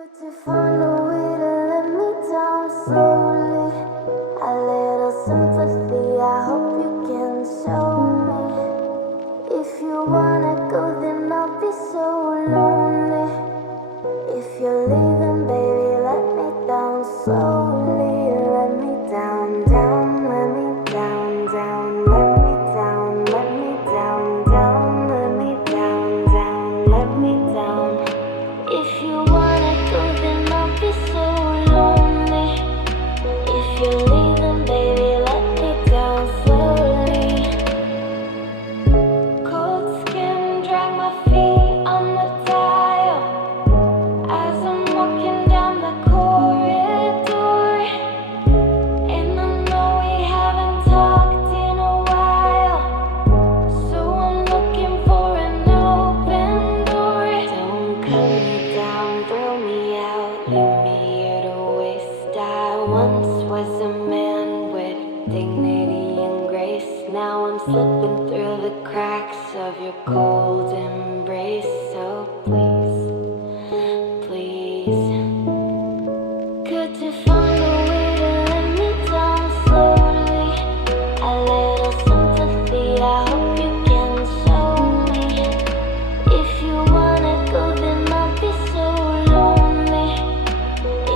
Good to find a way to let me down slowly. A little sympathy, I hope you can show me. If you wanna go, then I'll be so lonely. If you're leaving, baby, let me down slowly. Let me down, down, let me down, down, let me down, let me down, down, let me down, down, let me down. If you wanna go, then I'll be so lonely. If you're leaving, baby, let me down slowly. Cold skin, drag my feet on the tile as I'm walking down the corridor. And I know we haven't talked in a while, so I'm looking for an open door. Don't cut me down, throw me out, leave me here to waste. I once was a man with dignity and grace. Now I'm slipping through the cracks of your cold embrace. So please, please, could you find a way to let me down slowly? A little sympathy, I hope you can show me. If you wanna go, then I'll be so lonely.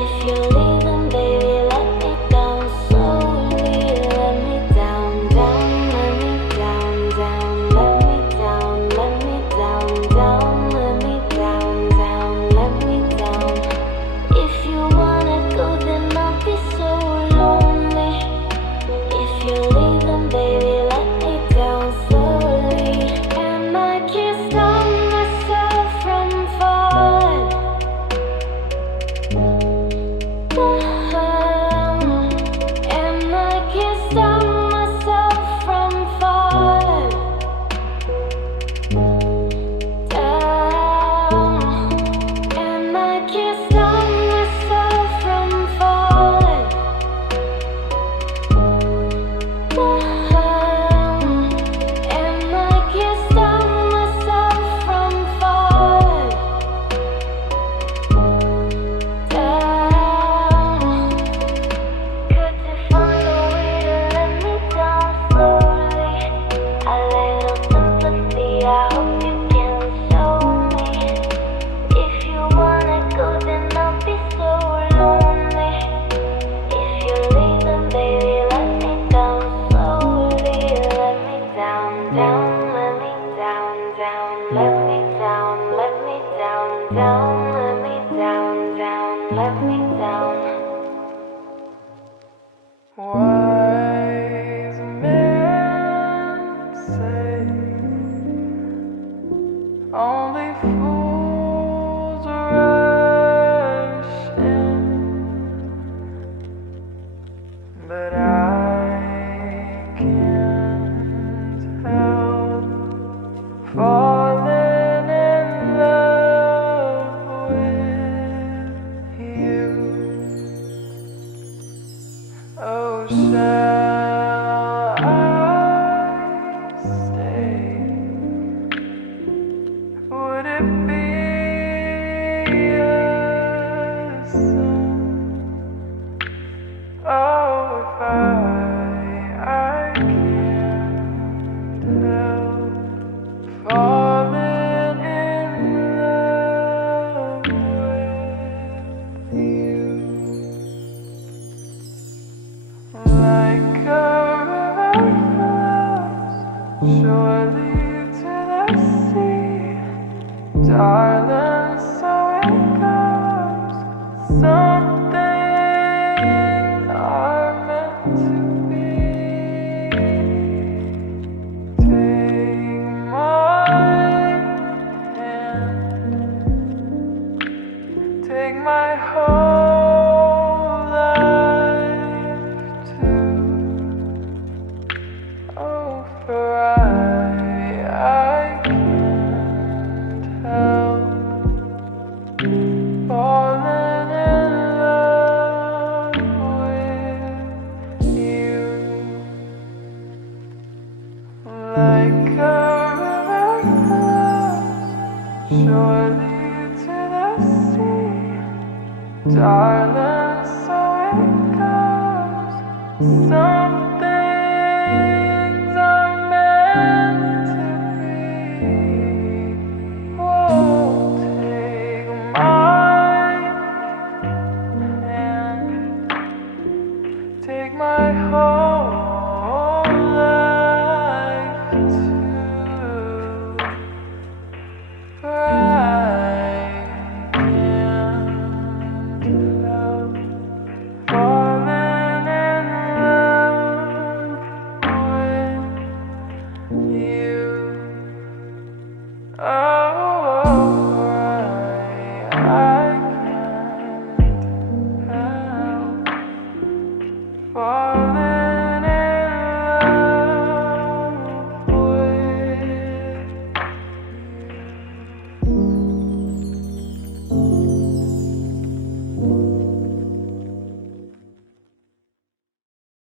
If you're leaving, baby, let me down slowly. Let me down, down, let me down, down, let me down, let me down, down, let me down, down, let me down. If you wanna go, then I'll be so lonely. If you're leaving, baby, let me down slowly. And I can't stop myself from falling down. And I can't stop myself from falling down. And I can't stop myself from falling down. And I can't stop myself from falling down. Could you find a way to let me down slowly? A little sympathy, I hope you can show me. If you wanna go, then I'll be so lonely. If you're leaving, baby, let me down slowly. Let me down, down, let me down, down, let me down, let me down, down, let me down, down, let me down. Wise men say only fools rush in, but I can't help falling in love with you. Oh, shall I stay? Would it be a sin? Oh, if I can't help falling in love with you. Like a river flows surely to the sea, darling, so it goes. Some things are meant to be. Take my hand, take my whole life too. Oh, for I can't help falling in love with you. Like a river flows surely to the sea, darling, so it goes. Some